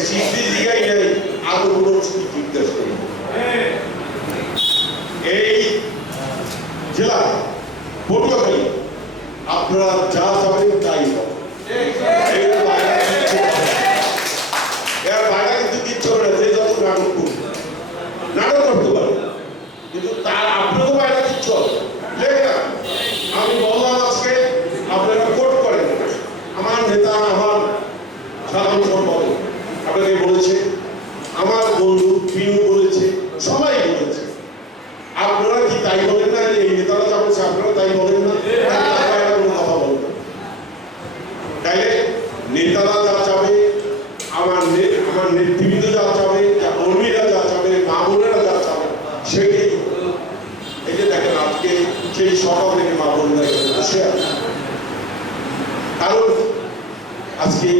নাই আরও কোনো কিছু জিজ্ঞাসা করি এই জেলা পটুয়াখালী আপনারা যা যাবেন তাই না। কিন্তু তার আপনারও বাইরে কিচ্ছু। আমি বললাম আজকে আপনারা কোট আমার নেতা আমার সাধারণ সম্পাদক আপনাকে বলেছে, আমার বন্ধু পিনু বলেছে, সবাই বলেছে। আপনারা কি তাই বলেন না? এই নেতারা যা বলছে, আপনারা তাই বলেন না? নেতারা যা চাবে, আমার আমার নেতৃবৃন্দ যা চাবে কর্মীরা যা চাবে যা চাবে এই যে দেখেন, আজকে সেই থেকে মা কারণ আজকে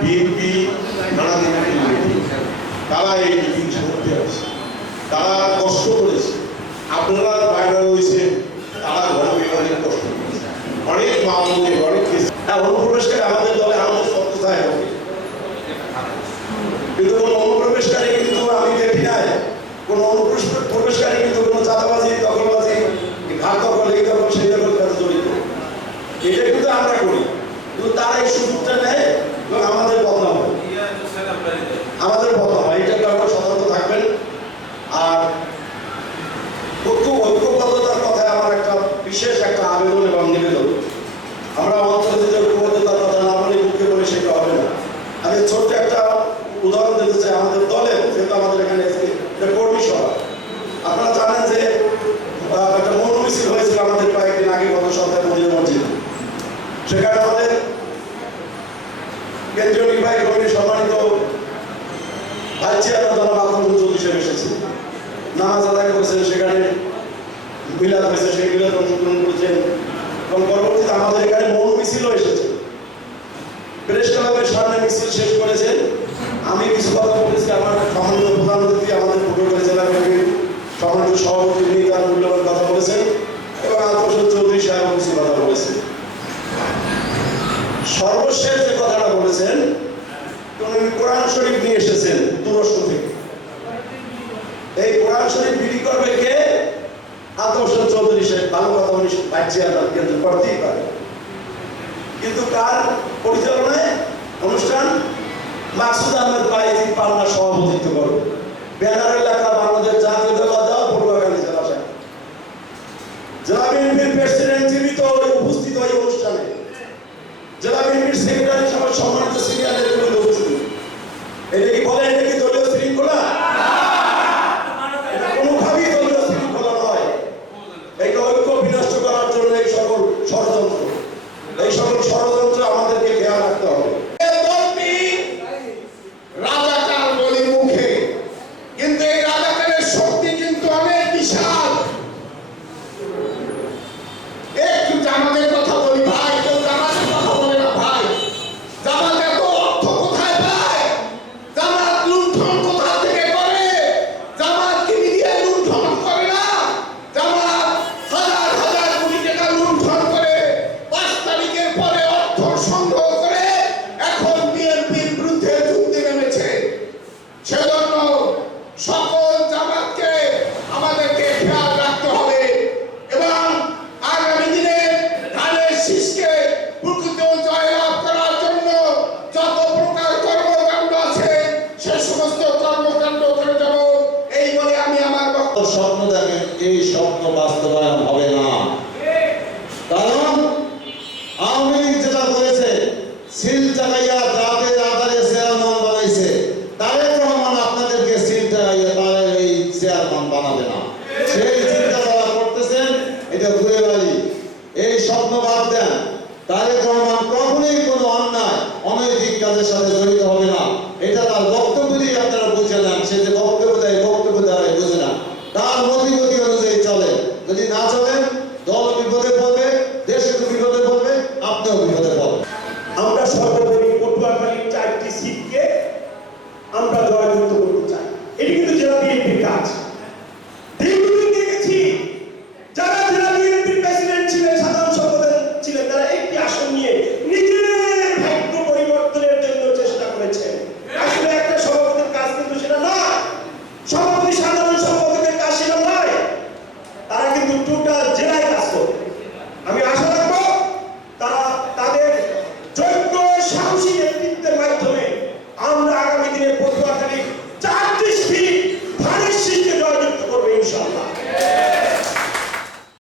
বিএনপি নানা ধরনের মিটিং তারা এই মিটিং শুনতে আছে তারা কষ্ট করেছে আপনারা বাইরে রয়েছেন তারা ঘরে অনেক কষ্ট অনেক মামলে অনেক অনুপ্রবেশকারী আমাদের দলে আমাদের সত্যতায় হবে কিন্তু কোনো অনুপ্রবেশকারী কিন্তু আমি দেখি নাই কোনো অনুপ্রবেশ প্রবেশকারী কিন্তু কোনো চাঁদাবাজি দখলবাজি ঘাট দখল এই দখল সেই দখল সাথে জড়িত এটা কিন্তু আমরা করি কিন্তু তারা এই সুযোগটা নেয় এবং আমাদের বদনাম আমাদের বদনাম হয় এটা আপনারা সতর্ক থাকবেন আর ঐক্য ঐক্যবদ্ধতার কথায় আমার একটা বিশেষ একটা আবেদন এবং নিবেদন আমরা অন্তরে যদি ঐক্যবদ্ধতার কথা না বলে মুখে বলে সেটা হবে না আমি ছোট্ট একটা উদাহরণ দিতে চাই আমাদের দলের যেহেতু আমাদের এখানে আজকে একটা কর্মী সভা আপনারা জানেন যে আহ, একটা মৌন মিছিল হয়েছিল আমাদের কয়েকদিন আগে গত সপ্তাহে মন্দির মসজিদ সেখানে আমাদের কেন্দ্রীয় নির্বাহী কমিটির সম্মানিত ভাইস চেয়ারম্যান জনাব আতঙ্ক চৌধুরী এসেছে। নামাজ আদায় করেছেন সেখানে, মিলাদ হয়েছে, সেই মিলাদ অংশগ্রহণ করেছেন। এবং পরবর্তীতে আমাদের এখানে মৌন মিছিলও এসেছে। প্রেস ক্লাবের সামনে মিছিল শেষ করেছেন আমি কিছু কথা বলেছি আমার সম্মানিত অতিথি আমাদের পটুয়াখালী জেলা সম্মানিত সভাপতি তিনি তার মূল্যবান কথা বলেছেন এবং আতর্ষ চৌধুরী সাহেব কিছু কথা বলেছেন সর্বশেষ যে কথাটা বলেছেন উনি কোরআন শরীফ নিয়ে এসেছেন তুরস্ক থেকে এই কোরআন শরীফ পরিচালনায় অনুষ্ঠান? মাকসুদ আহমেদ বাইজি পাল্লা সভাপতিত্ব করবে। ব্যানারে লেখা জেলা প্রেসিডেন্ট জীবিত হয়ে উপস্থিত ওই অনুষ্ঠানে জেলা বিএনপির সেক্রেটারি সহ সম্মানিত সিনিয়র নেতৃবৃন্দ উপস্থিত এটা কি বলে এটা কি দলীয় শৃঙ্খলা এটা কোনোভাবেই দলীয় শৃঙ্খলা নয় এইটা ঐক্য জন্য এই সকল ষড়যন্ত্র, এই সকল ষড়যন্ত্র আমাদেরকে খেয়াল রাখতে হবে। রাজাকার বলি মুখে, কিন্তু এই রাজাকারের শক্তি কিন্তু অনেক বিশাল। সেজন্য সকল জামাতকে আমাদেরকে খেয়াল রাখতে হবে এবং আগামী দিনে ধানের শীষকে প্রকৃত জয়লাভ যত প্রকার কর্মকাণ্ড আছে, সে সমস্ত কর্মকাণ্ড করে যাব। আমি আমার বক্তব্য স্বপ্ন দেখেন, এই স্বপ্ন বাস্তবায়ন হবে সাথে জড়িত 超新人对不